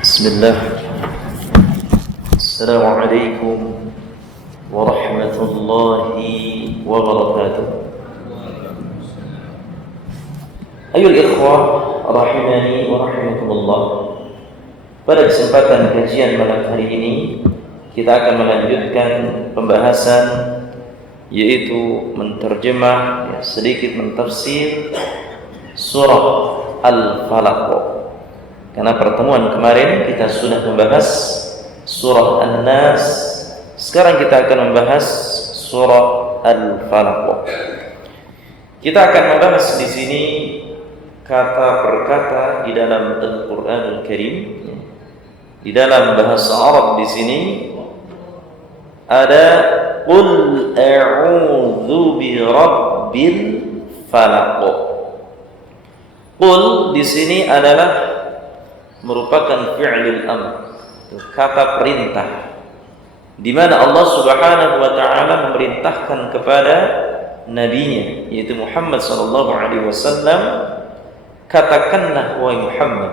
Bismillah. Assalamualaikum warahmatullahi wabarakatuh. Ayol ikhwah rahimani wa rahimakumullah. Pada kesempatan kajian malam hari ini kita akan melanjutkan pembahasan, yaitu menterjemah, sedikit mentafsir surah Al-Falaq. Karena pertemuan kemarin kita sudah membahas surah An-Nas, sekarang kita akan membahas surah Al-Falaq. Kita akan membahas di sini kata per kata di dalam Al-Qur'anul Karim. Di dalam bahasa Arab di sini ada qul a'udzu birabbil falaq. Qul di sini adalah merupakan fi'lul amr, kata perintah, di mana Allah Subhanahu wa taala memerintahkan kepada nabinya, yaitu Muhammad sallallahu alaihi wasallam, katakanlah wahai Muhammad.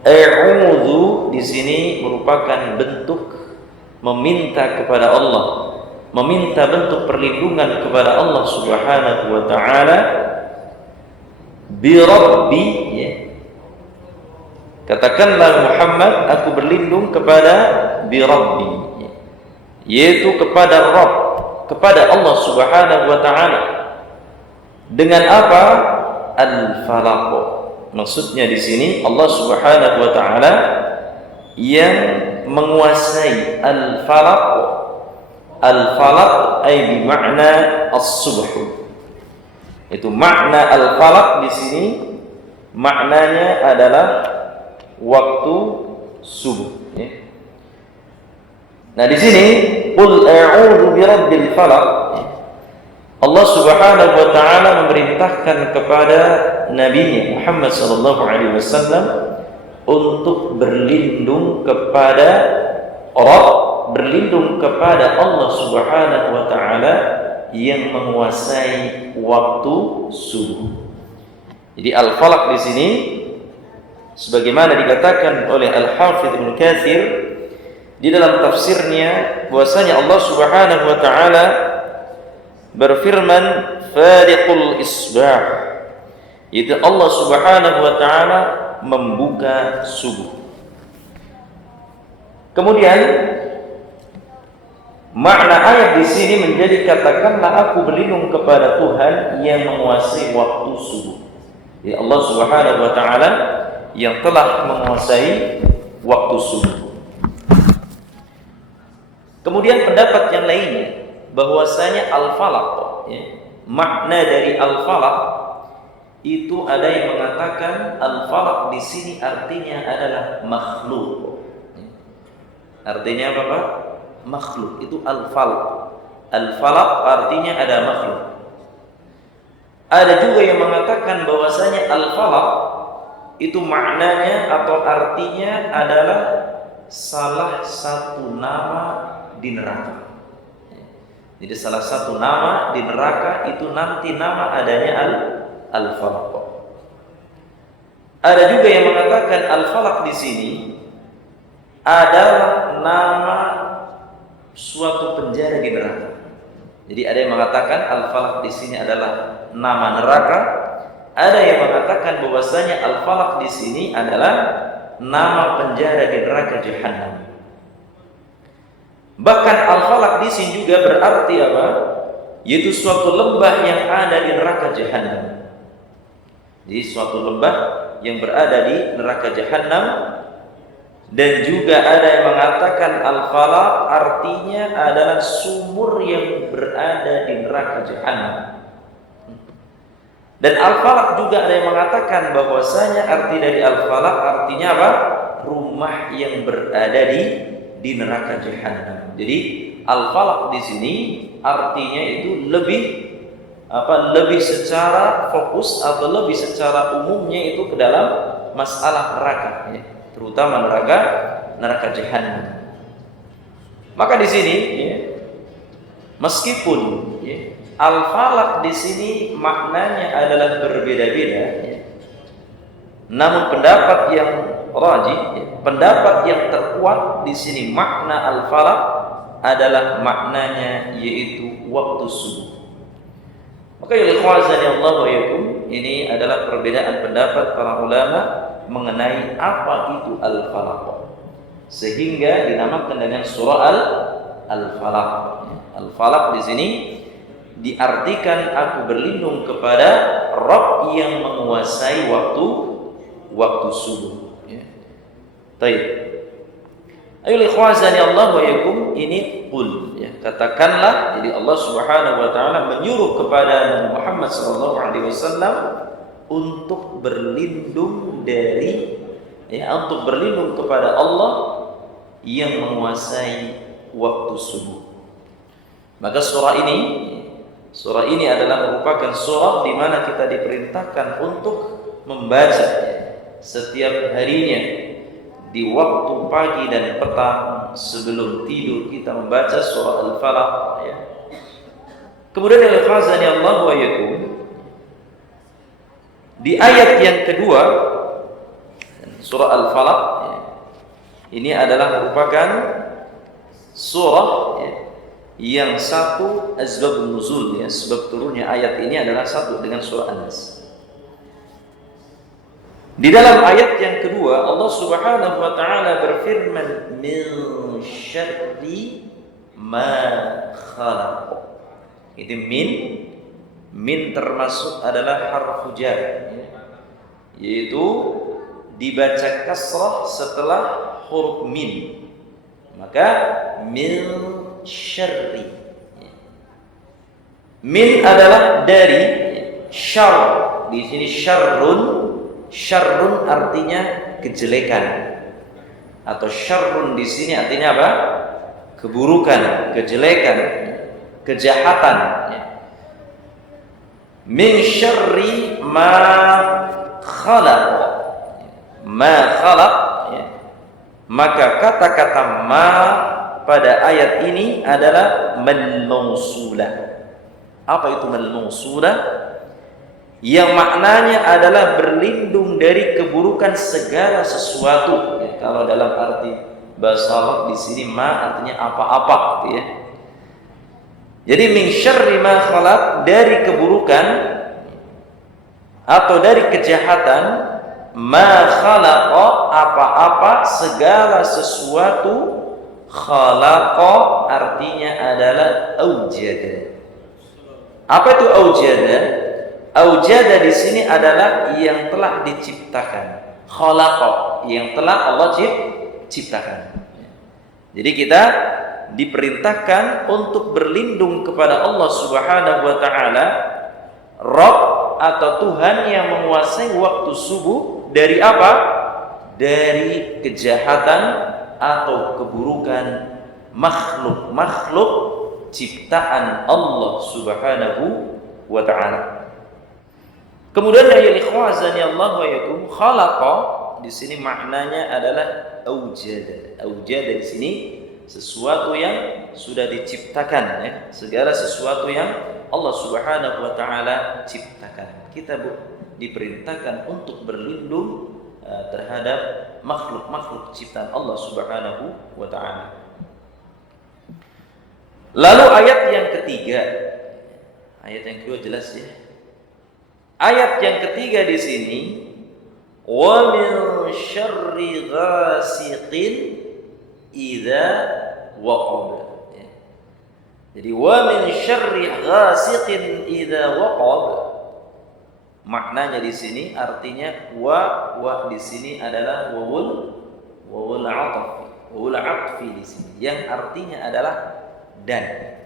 A'udzu di sini merupakan bentuk meminta kepada Allah, meminta bentuk perlindungan kepada Allah Subhanahu wa taala bi rabbi, ya. Katakanlah Muhammad, aku berlindung kepada bi rabbi, yaitu kepada Rabb, kepada Allah Subhanahu wa taala. Dengan apa? Al-Falaq. Maksudnya di sini Allah Subhanahu wa taala yang menguasai Al-Falaq. Al-Falaq ay bi makna as-subh. Itu makna Al-Falaq di sini, maknanya adalah waktu subuh, ya. Nah di sini qul a'udzu birabbil falaq, ya. Allah Subhanahu wa taala memerintahkan kepada nabinya Muhammad sallallahu alaihi wasallam untuk berlindung kepada Rabb, berlindung kepada Allah Subhanahu wa taala yang menguasai waktu subuh. Jadi al-falaq di sini sebagaimana dikatakan oleh Al-Hafidz Ibnu Katsir di dalam tafsirnya, bahwasanya Allah Subhanahu wa taala berfirman fariqul isbah, yaitu Allah Subhanahu wa taala membuka subuh. Kemudian makna ayat di sini menjadi katakanlah aku berlindung kepada Tuhan yang menguasai waktu subuh. Jadi Allah Subhanahu wa taala yang telah menguasai waktu subuh. Kemudian pendapat yang lainnya bahwasanya al-falaq, ya, makna dari al-falaq itu ada yang mengatakan al-falaq di sini artinya adalah makhluk. Artinya apa, Pak? Makhluk itu al-falaq. Al-falaq artinya ada makhluk. Ada juga yang mengatakan bahwasanya al-falaq itu maknanya atau artinya adalah salah satu nama di neraka. Jadi salah satu nama di neraka itu nanti nama adanya al-falaq. Ada juga yang mengatakan al-falaq di sini adalah nama suatu penjara di neraka. Jadi ada yang mengatakan al-falaq di sini adalah nama neraka. Ada yang mengatakan bahwasanya al-falaq di sini adalah nama penjara di neraka Jahannam. Bahkan al-falaq di sini juga berarti apa? Yaitu suatu lembah yang ada di neraka Jahannam. Jadi suatu lembah yang berada di neraka Jahannam. Dan juga ada yang mengatakan al-falaq artinya adalah sumur yang berada di neraka Jahannam. Dan al-falaq juga ada yang mengatakan bahwasanya arti dari al-falaq artinya apa? Rumah yang berada di neraka Jahannam. Jadi al-falaq di sini artinya itu lebih secara fokus atau lebih secara umumnya itu ke dalam masalah neraka, ya, terutama neraka Jahannam. Maka di sini, ya, meskipun, ya, al-falaq di sini maknanya adalah berbeda-beda, ya. Namun pendapat yang rajih, ya, pendapat yang terkuat di sini makna al-falaq adalah maknanya yaitu waktu subuh. Maka ya ikhwazani Allah wa yakum, ini adalah perbedaan pendapat para ulama mengenai apa itu al-falaq, sehingga dinamakan dengan surah al-falaq. Al-falaq di sini diartikan aku berlindung kepada Rabb yang menguasai waktu subuh. Ya. Baik. Ayo ikhwazani Allah wa yakum, ini qul, ya, katakanlah. Jadi Allah Subhanahu wa taala menyuruh kepada Nabi Muhammad sallallahu alaihi wasallam untuk berlindung dari, ya, untuk berlindung kepada Allah yang menguasai waktu subuh. Maka surah ini adalah merupakan surah di mana kita diperintahkan untuk membaca setiap harinya di waktu pagi dan petang sebelum tidur, kita membaca surah Al-Falaq, ya. Kemudian al-khazani Allah wa yakum, di ayat yang kedua surah Al-Falaq, ya, ini adalah merupakan surah, ya, yang satu asbabun nuzul, ya, sebab turunnya ayat ini adalah satu dengan surah An-Nas. Di dalam ayat yang kedua Allah Subhanahu wa taala berfirman min syarri ma khalaq. Itu min termasuk adalah harfu jar, yaitu dibaca kasrah setelah huruf min. Maka min syarri. Min adalah dari syarr. Di sini syarrun artinya kejelekan, atau syarrun di sini artinya apa? Keburukan, kejelekan, kejahatan. Min syarri ma khalaq. Ma khalaq, ya. Maka kata-kata ma pada ayat ini adalah mal-mausulah. Apa itu mal-mausulah? Yang maknanya adalah berlindung dari keburukan segala sesuatu. Ya, kalau dalam arti bahasa Arab di sini ma artinya apa-apa, gitu ya. Jadi min syarri ma khalaq, dari keburukan atau dari kejahatan, ma khalaqa apa-apa, segala sesuatu, khalaqa artinya adalah aujada. Apa itu aujada? Aujada di sini adalah yang telah diciptakan. Khalaqa, yang telah Allah ciptakan. Jadi kita diperintahkan untuk berlindung kepada Allah Subhanahu wa taala, Rabb atau Tuhan yang menguasai waktu subuh, dari apa? Dari kejahatan atau keburukan makhluk ciptaan Allah Subhanahu wa taala. Kemudian ya ikhwazani Allah wa yakum, khalaqa di sini maknanya adalah aujada. Aujada di sini sesuatu yang sudah diciptakan, ya, segala sesuatu yang Allah Subhanahu wa taala ciptakan. Kita diperintahkan untuk berlindung terhadap makhluk ciptaan Allah Subhanahu wa taala. Lalu ayat yang ketiga. Ayat yang kedua jelas, ya. Ayat yang ketiga di sini, wa min syarri ghasiqin idza waqab. Jadi wa min syarri ghasiqin idza waqab, maknanya di sini artinya wa di sini adalah wawul atfi di sini, yang artinya adalah dan.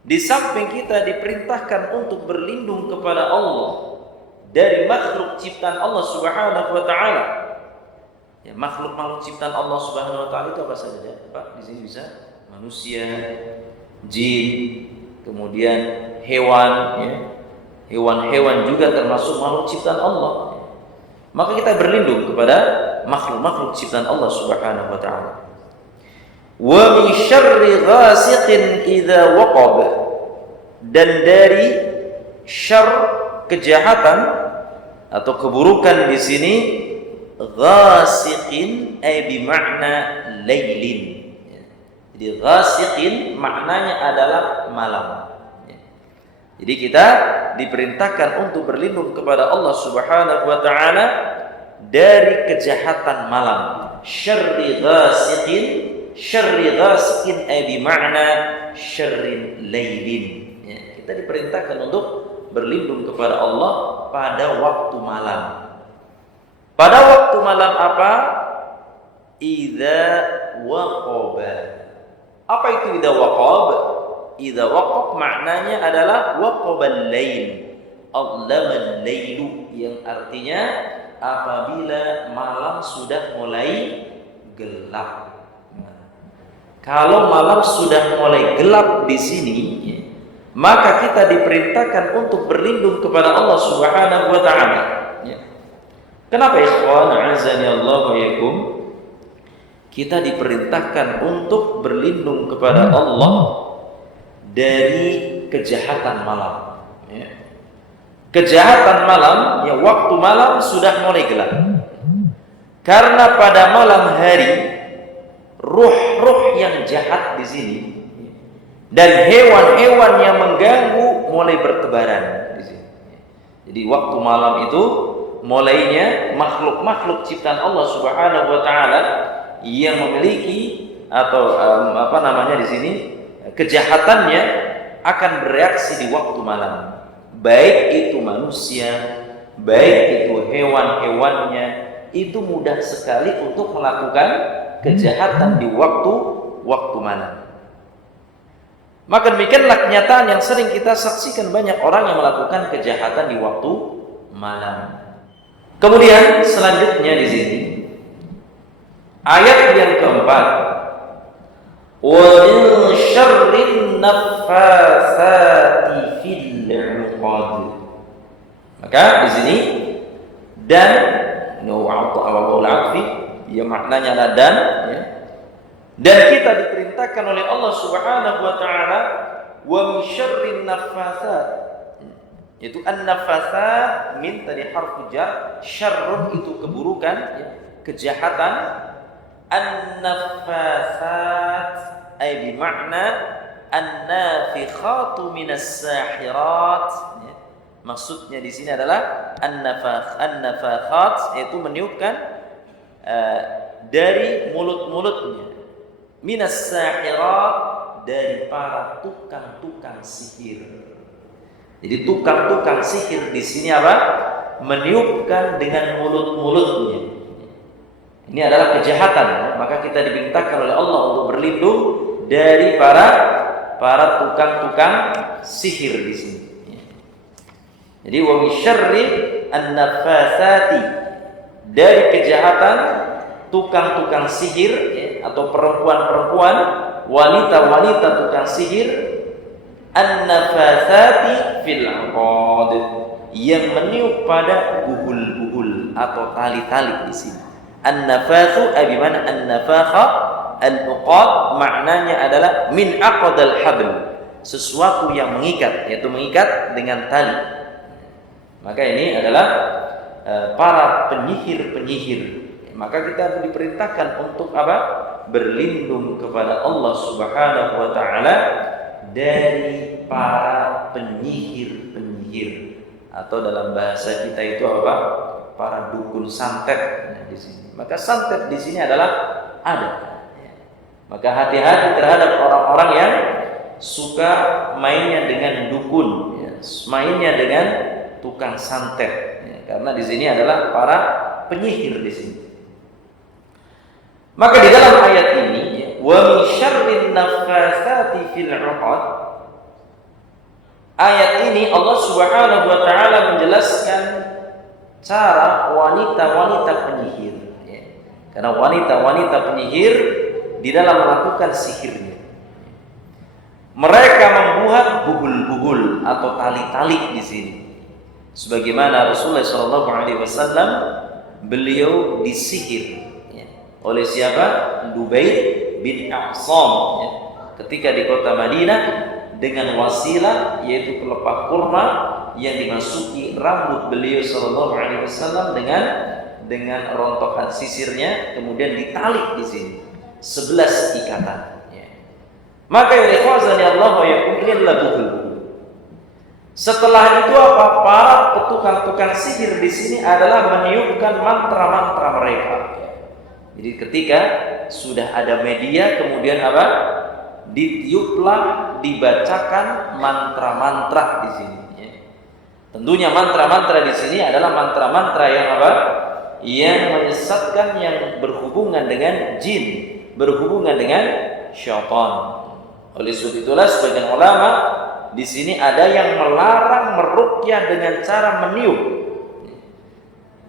Di samping kita diperintahkan untuk berlindung kepada Allah dari makhluk ciptaan Allah Subhanahu wa taala. Ya, makhluk ciptaan Allah Subhanahu wa taala itu apa saja, Pak? Di sini bisa manusia, jin, kemudian hewan, ya. Hewan-hewan juga termasuk makhluk ciptaan Allah. Maka kita berlindung kepada makhluk ciptaan Allah Subhanahu wa taala. Wa min syarri ghasiqin idza waqab, dan dari syarr, kejahatan atau keburukan di sini ghasiqin ay bimakna lailin. Jadi ghasiqin maknanya adalah malam. Jadi kita diperintahkan untuk berlindung kepada Allah Subhanahu wa taala dari kejahatan malam. Syarri ghasiqin ay bimakna syarrin lailin. Kita diperintahkan untuk berlindung kepada Allah pada waktu malam. Pada waktu malam apa? Idza waqaba. Apa itu idza waqab? Idza waqab maknanya adalah waqabal lail. Adlamal lailu, yang artinya apabila malam sudah mulai gelap. Kalau malam sudah mulai gelap di sini, maka kita diperintahkan untuk berlindung kepada Allah Subhanahu wa taala. Kenapa ikhwan azani Allah wa yakum? Kita diperintahkan untuk berlindung kepada Allah dari kejahatan malam. Kejahatan malam, waktu malam sudah mulai gelap. Karena pada malam hari ruh-ruh yang jahat di sini dan hewan-hewan yang mengganggu mulai bertebaran di sini. Jadi waktu malam itu mulainya makhluk-makhluk ciptaan Allah Subhanahu wa taala yang memiliki atau di sini kejahatannya akan bereaksi di waktu malam. Baik itu manusia, baik itu hewan-hewannya, itu mudah sekali untuk melakukan kejahatan di waktu malam. Maka demikianlah kenyataan yang sering kita saksikan, banyak orang yang melakukan kejahatan di waktu malam. Kemudian selanjutnya di sini ayat yang keempat, wa min syarrin naffatsati fil 'uqad. Maka di sini dan awal atfi, ya maknanya adalah dan kita diperintahkan oleh Allah Subhanahu wa taala wa min syarrin naffatsat, yaitu an-naffatsat min tadi harfu jar, syarrun itu keburukan, kejahatan. An-naffatsat ay bi makna an-nafikhatu minas sahirat. Maksudnya di sini adalah an-nafakhat, yaitu meniupkan dari mulut-mulutnya, minas sahirat, dari para tukang-tukang sihir. Jadi tukang-tukang sihir di sini apa? Meniupkan dengan mulut-mulutnya. Ini adalah kejahatan. Maka kita diperintahkan oleh Allah untuk berlindung dari para tukang-tukang sihir di sini. Jadi wa min syarri an-naffatsati, dari kejahatan tukang-tukang sihir, atau perempuan-perempuan, wanita-wanita tukang sihir, an-naffatsati fil 'uqad, yang meniup pada buhul-buhul atau tali-tali di sini. An-naffatsu ay bimana an-nafakha, al-uqad maknanya adalah min aqdal habl, sesuatu yang mengikat, yaitu mengikat dengan tali. Maka ini adalah para penyihir-penyihir. Maka kita diperintahkan untuk apa? Berlindung kepada Allah Subhanahu wa taala dari para penyihir-penyihir, atau dalam bahasa kita itu apa? Para dukun santet di sini. Maka santet di sini adalah ada. Maka hati-hati terhadap orang-orang yang suka mainnya dengan dukun, mainnya dengan tukang santet, karena di sini adalah para penyihir di sini. Maka di dalam ayat ini, wa min syarrin naffatsati fil 'uqad, ayat ini Allah Subhanahu wa taala menjelaskan cara wanita-wanita penyihir, karena wanita-wanita penyihir di dalam melakukan sihirnya, mereka membuat buhul-buhul atau tali-tali di sini. Sebagaimana Rasulullah SAW, beliau disihir oleh siapa? Dubaid bin A'sam, ketika di kota Madinah, dengan wasilah yaitu pelepah kurma yang dimasuki rambut beliau SAW dengan dengan rontokan sisirnya, kemudian ditali di sini 11 ikatan. Ya. Maka ya ikhwazani Allah wa yakum, ini adalah buhul. Setelah itu apa? Para tukang-tukang sihir di sini adalah meniupkan mantra-mantra mereka. Jadi ketika sudah ada media, kemudian apa? Ditiuplah, dibacakan mantra-mantra di sini. Ya. Tentunya mantra-mantra di sini adalah mantra-mantra yang apa? Yang menyesatkan, yang berhubungan dengan jin, berhubungan dengan syaitan. Oleh sebab itulah sebagian ulama di sini ada yang melarang meruqyah dengan cara meniup.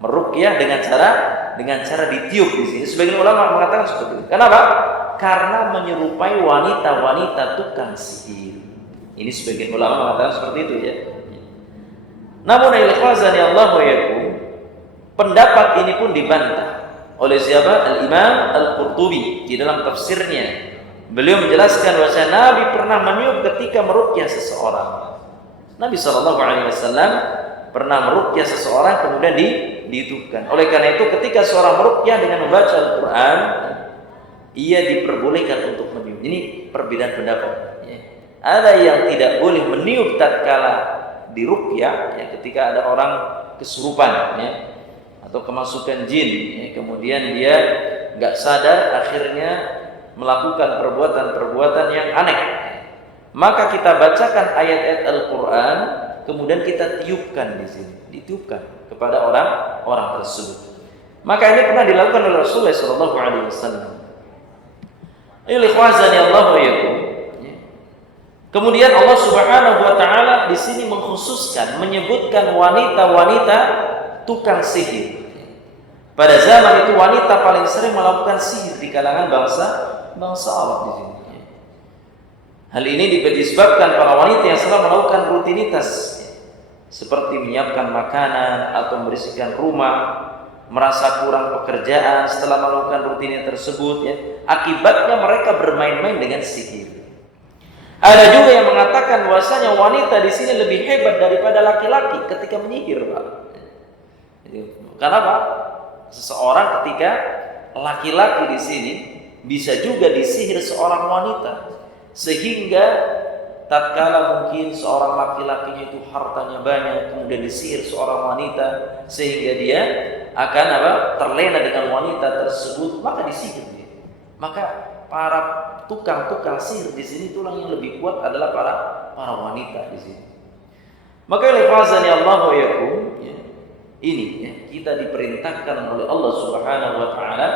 Meruqyah dengan cara ditiup di sini. Sebagian ulama mengatakan seperti itu. Kenapa? Karena menyerupai wanita-wanita tukang sihir. Ini sebagian ulama mengatakan seperti itu ya. Namun al-khazani Allah wa yakum, pendapat ini pun dibantah oleh siapa? Al-Imam Al-Qurtubi di dalam tafsirnya. Beliau menjelaskan bahwa Nabi pernah meniup ketika meruqyah seseorang. Nabi SAW pernah meruqyah seseorang kemudian ditiupkan. Oleh karena itu ketika seorang meruqyah dengan membaca Al-Quran, ia diperbolehkan untuk meniup. Ini perbedaan pendapat. Ya. Ada yang tidak boleh meniup tatkala diruqyah, ya, ketika ada orang kesurupan, ya, atau kemasukan jin, ya, kemudian dia nggak sadar, akhirnya melakukan perbuatan-perbuatan yang aneh. Maka kita bacakan ayat-ayat Al-Quran, kemudian kita tiupkan di sini, ditiupkan kepada orang tersebut. Maka ini pernah dilakukan oleh Rasulullah SAW. Ikhwazani Allah wa yakum. Kemudian Allah Subhanahu wa taala di sini mengkhususkan, menyebutkan wanita-wanita tukang sihir. Pada zaman itu wanita paling sering melakukan sihir di kalangan bangsa Arab di sini. Hal ini disebabkan para wanita yang selalu melakukan rutinitas seperti menyiapkan makanan atau membersihkan rumah, merasa kurang pekerjaan setelah melakukan rutinitas tersebut, ya. Akibatnya mereka bermain-main dengan sihir. Ada juga yang mengatakan bahwasanya wanita di sini lebih hebat daripada laki-laki ketika menyihir, Pak. Kenapa? Seseorang ketika laki-laki di sini bisa juga disihir seorang wanita, sehingga tatkala mungkin seorang laki-lakinya itu hartanya banyak, kemudian disihir seorang wanita sehingga dia akan terlena dengan wanita tersebut, maka disihir dia. Maka para tukang sihir di sini tulang yang lebih kuat adalah para wanita di sini. Maka lafazan ya Allah wa yakum, ya, ini ya, kita diperintahkan oleh Allah Subhanahu wa taala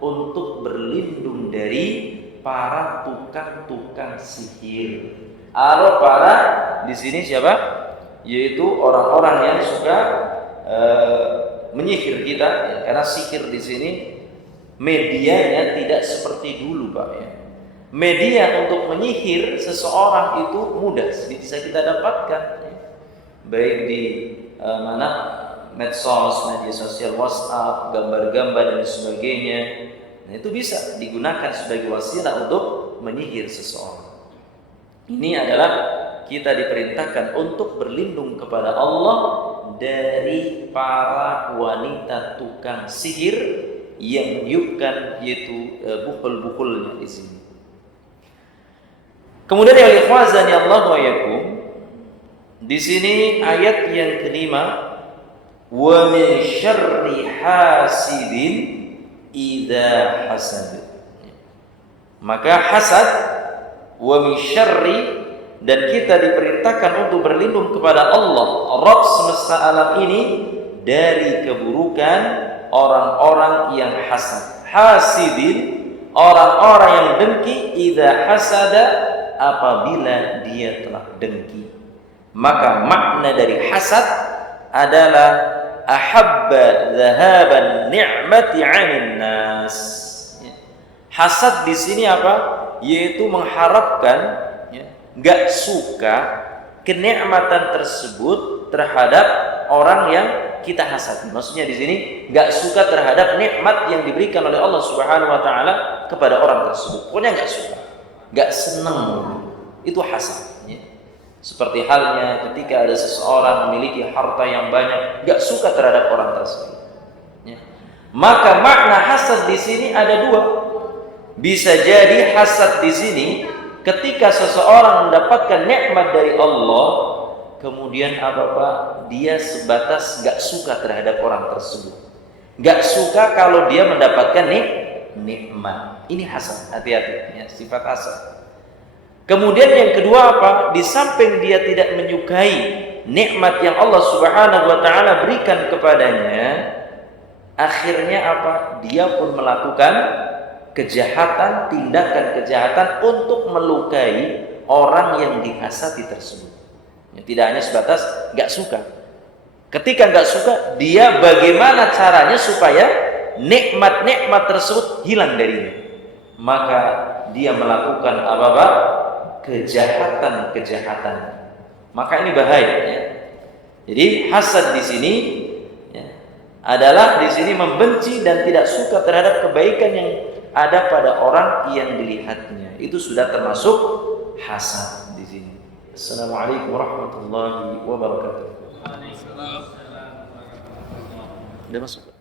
untuk berlindung dari para tukang sihir. Atau para di sini siapa? Yaitu orang-orang yang suka menyihir kita, ya, karena sihir di sini medianya tidak seperti dulu, Pak, ya. Media untuk menyihir seseorang itu mudah, bisa kita dapatkan, ya. Baik di medsos, media sosial, WhatsApp, gambar-gambar dan sebagainya. Nah, itu bisa digunakan sebagai wasilah untuk menyihir seseorang. Ini adalah kita diperintahkan untuk berlindung kepada Allah dari para wanita tukang sihir yang meniupkan, yaitu bukul-bukulnya di sini. Kemudian ya ikhwazani Allah wa yakum, di sini ayat yang kelima, wa min syarri hasidin idza hasad. Maka hasad, wa min syarri, dan kita diperintahkan untuk berlindung kepada Allah, Rabb semesta alam ini, dari keburukan orang-orang yang hasad. Hasidin, orang-orang yang dengki, idza hasada, apabila dia telah dengki. Maka makna dari hasad adalah ahabba dhahaban ni'mati 'anil nas. Hasad di sini apa? Yaitu mengharapkan, enggak suka kenikmatan tersebut terhadap orang yang kita hasad. Maksudnya di sini enggak suka terhadap nikmat yang diberikan oleh Allah Subhanahu wa taala kepada orang tersebut. Pokoknya enggak suka, enggak senang. Itu hasad, ya. Seperti halnya ketika ada seseorang memiliki harta yang banyak, enggak suka terhadap orang tersebut, ya. Maka makna hasad di sini ada dua. Bisa jadi hasad di sini ketika seseorang mendapatkan nikmat dari Allah, kemudian dia sebatas gak suka terhadap orang tersebut, gak suka kalau dia mendapatkan nikmat. Ini hasad, hati-hati ya, sifat hasad. Kemudian yang kedua apa? Di samping dia tidak menyukai nikmat yang Allah Subhanahu wa taala berikan kepadanya, akhirnya apa? Dia pun melakukan kejahatan, tindakan kejahatan untuk melukai orang yang dihasati tersebut. Ya, tidak hanya sebatas gak suka. Ketika gak suka, dia bagaimana caranya supaya nikmat-nikmat tersebut hilang darinya. Maka dia melakukan apa-apa? Kejahatan-kejahatan. Maka ini bahaya ya. Jadi hasad di sini ya, adalah di sini membenci dan tidak suka terhadap kebaikan yang ada pada orang yang dilihatnya. Itu sudah termasuk hasad di sini. Assalamualaikum warahmatullahi wabarakatuh. Waalaikumsalam. Udah masuk.